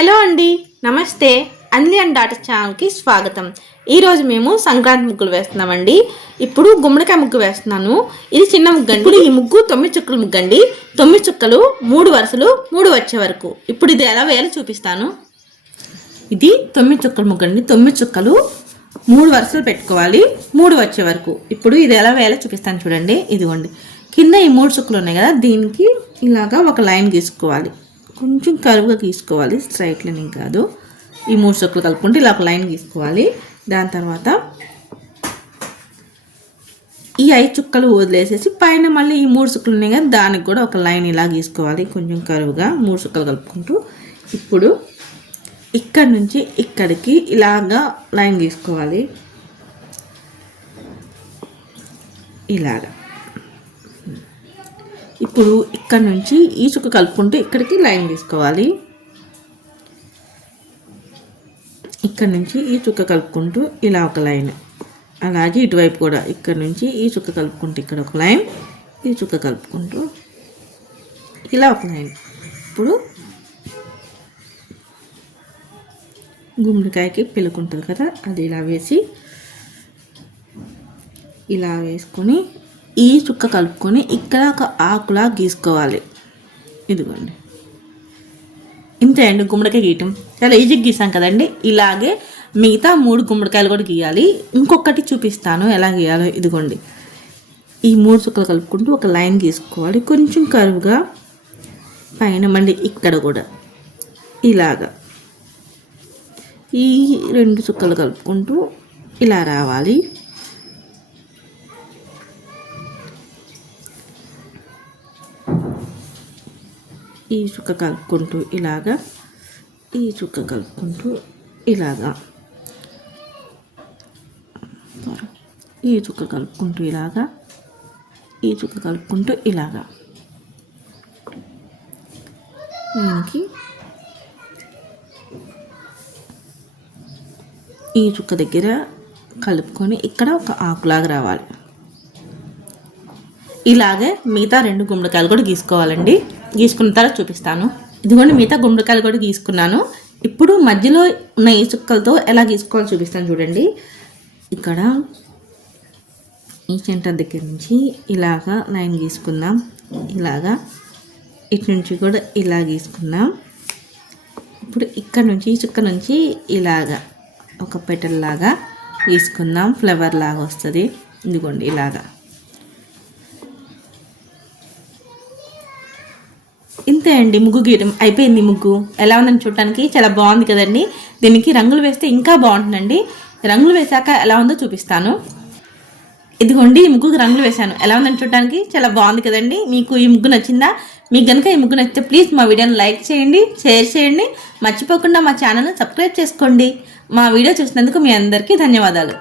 Hello అండి, నమస్తే. అంజలి and daughter ఛానల్కి స్వాగతం. ఈరోజు మేము సంక్రాంతి ముగ్గులు వేస్తున్నామండి. ఇప్పుడు గుమ్మడికాయ ముగ్గు వేస్తున్నాను. ఇది చిన్న ముగ్గు అండి. ఇప్పుడు ఈ ముగ్గు 9 చుక్కల ముగ్గు అండి. 9 చుక్కలు 3 వరుసలు 3 వచ్చే వరకు. ఇప్పుడు ఇది ఎలా వేయాలో చూపిస్తాను. ఇది 9 చుక్కల ముగ్గు అండి. 9 చుక్కలు 3 వరుసలు పెట్టుకోవాలి, 3 వచ్చే వరకు. ఇప్పుడు ఇది ఎలా వేయాలో చూపిస్తాను చూడండి. ఇదిగోండి, కింద ఈ 3 చుక్కలు ఉన్నాయి కదా, దీనికి ఇలాగా ఒక లైన్ గీసుకోవాలి. కొంచెం కరువుగా గీసుకోవాలి, స్ట్రైట్ లైన్ కాదు. ఈ 3 చుక్కలు కలుపుకుంటే ఇలా ఒక లైన్ గీసుకోవాలి. దాని తర్వాత ఈ 5 చుక్కలు వదిలేసేసి పైన మళ్ళీ ఈ 3 చుక్కలు ఉన్నాయి కదా, దానికి కూడా ఒక లైన్ ఇలా గీసుకోవాలి, కొంచెం కరువుగా 3 చుక్కలు కలుపుకుంటూ. ఇప్పుడు ఇక్కడి నుంచి ఇక్కడికి ఇలాగా లైన్ గీసుకోవాలి, ఇలాగా. ఇప్పుడు ఇక్కడ నుంచి ఈ చుక్క కలుపుకుంటూ ఇక్కడికి లైన్ తీసుకోవాలి. ఇక్కడ నుంచి ఈ చుక్క కలుపుకుంటూ ఇలా ఒక లైన్, అలాగే ఇటువైపు కూడా ఇక్కడ నుంచి ఈ చుక్క కలుపుకుంటూ ఇక్కడ ఒక లైన్, ఈ చుక్క కలుపుకుంటూ ఇలా ఒక లైన్. ఇప్పుడు గుమ్మడికాయకి పిలుకుంటుంది కదా, అది ఇలా వేసి ఇలా వేసుకొని ఈ చుక్క కలుపుకొని ఇక్కడ ఒక ఆకులా గీసుకోవాలి. ఇదిగోండి, ఇంతే అండి గుమ్మడికాయ గీయటం. చాలా ఈజీగా గీసాం కదండి. ఇలాగే మిగతా 3 గుమ్మడికాయలు కూడా గీయాలి. ఇంకొకటి చూపిస్తాను ఎలా గీయాలో. ఇదిగోండి, ఈ 3 చుక్కలు కలుపుకుంటూ ఒక లైన్ గీసుకోవాలి, కొంచెం కరువుగా. పైన మళ్ళీ ఇక్కడ కూడా ఇలాగా ఈ 2 చుక్కలు కలుపుకుంటూ ఇలా రావాలి. ఈ చుక్క కలుపుకుంటూ ఇలాగా, ఈ చుక్క కలుపుకుంటూ ఇలాగా, ఈ చుక్క కలుపుకుంటూ ఇలాగా, ఈ చుక్క కలుపుకుంటూ ఇలాగా. దీనికి ఈ చుక్క దగ్గర కలుపుకొని ఇక్కడ ఒక ఆకులాగా రావాలి. ఇలాగే మిగతా 2 గుమ్మడికాయలు కూడా గీసుకోవాలండి. గీసుకున్న తర్వాత చూపిస్తాను. ఇదిగోండి, మిగతా గుమ్మడికాయలు కూడా గీసుకున్నాను. ఇప్పుడు మధ్యలో ఉన్న ఈ చుక్కలతో ఎలా గీసుకోవాలో చూపిస్తాను చూడండి. ఇక్కడ ఈ సెంటర్ దగ్గర నుంచి ఇలాగా లైన్ గీసుకుందాం, ఇలాగా. ఇటు నుంచి కూడా ఇలా గీసుకుందాం. ఇప్పుడు ఇక్కడ నుంచి ఈ చుక్క నుంచి ఇలాగా ఒక పెటల్ లాగా గీసుకుందాం, ఫ్లవర్ లాగా వస్తుంది. ఇదిగోండి, ఇలాగా. ఇంతే అండి, ముగ్గు గీయడం అయిపోయింది. ముగ్గు ఎలా ఉందని చూడటానికి చాలా బాగుంది కదండి. దీనికి రంగులు వేస్తే ఇంకా బాగుంటుందండి. రంగులు వేసాక ఎలా ఉందో చూపిస్తాను. ఇదిగోండి, ఈ ముగ్గుకి రంగులు వేశాను. ఎలా ఉందని చూడటానికి చాలా బాగుంది కదండి. మీకు ఈ ముగ్గు నచ్చిందా? మీకు కనుక ఈ ముగ్గు నచ్చితే ప్లీజ్ మా వీడియోని లైక్ చేయండి, షేర్ చేయండి. మర్చిపోకుండా మా ఛానల్ని సబ్స్క్రైబ్ చేసుకోండి. మా వీడియో చూసినందుకు మీ అందరికీ ధన్యవాదాలు.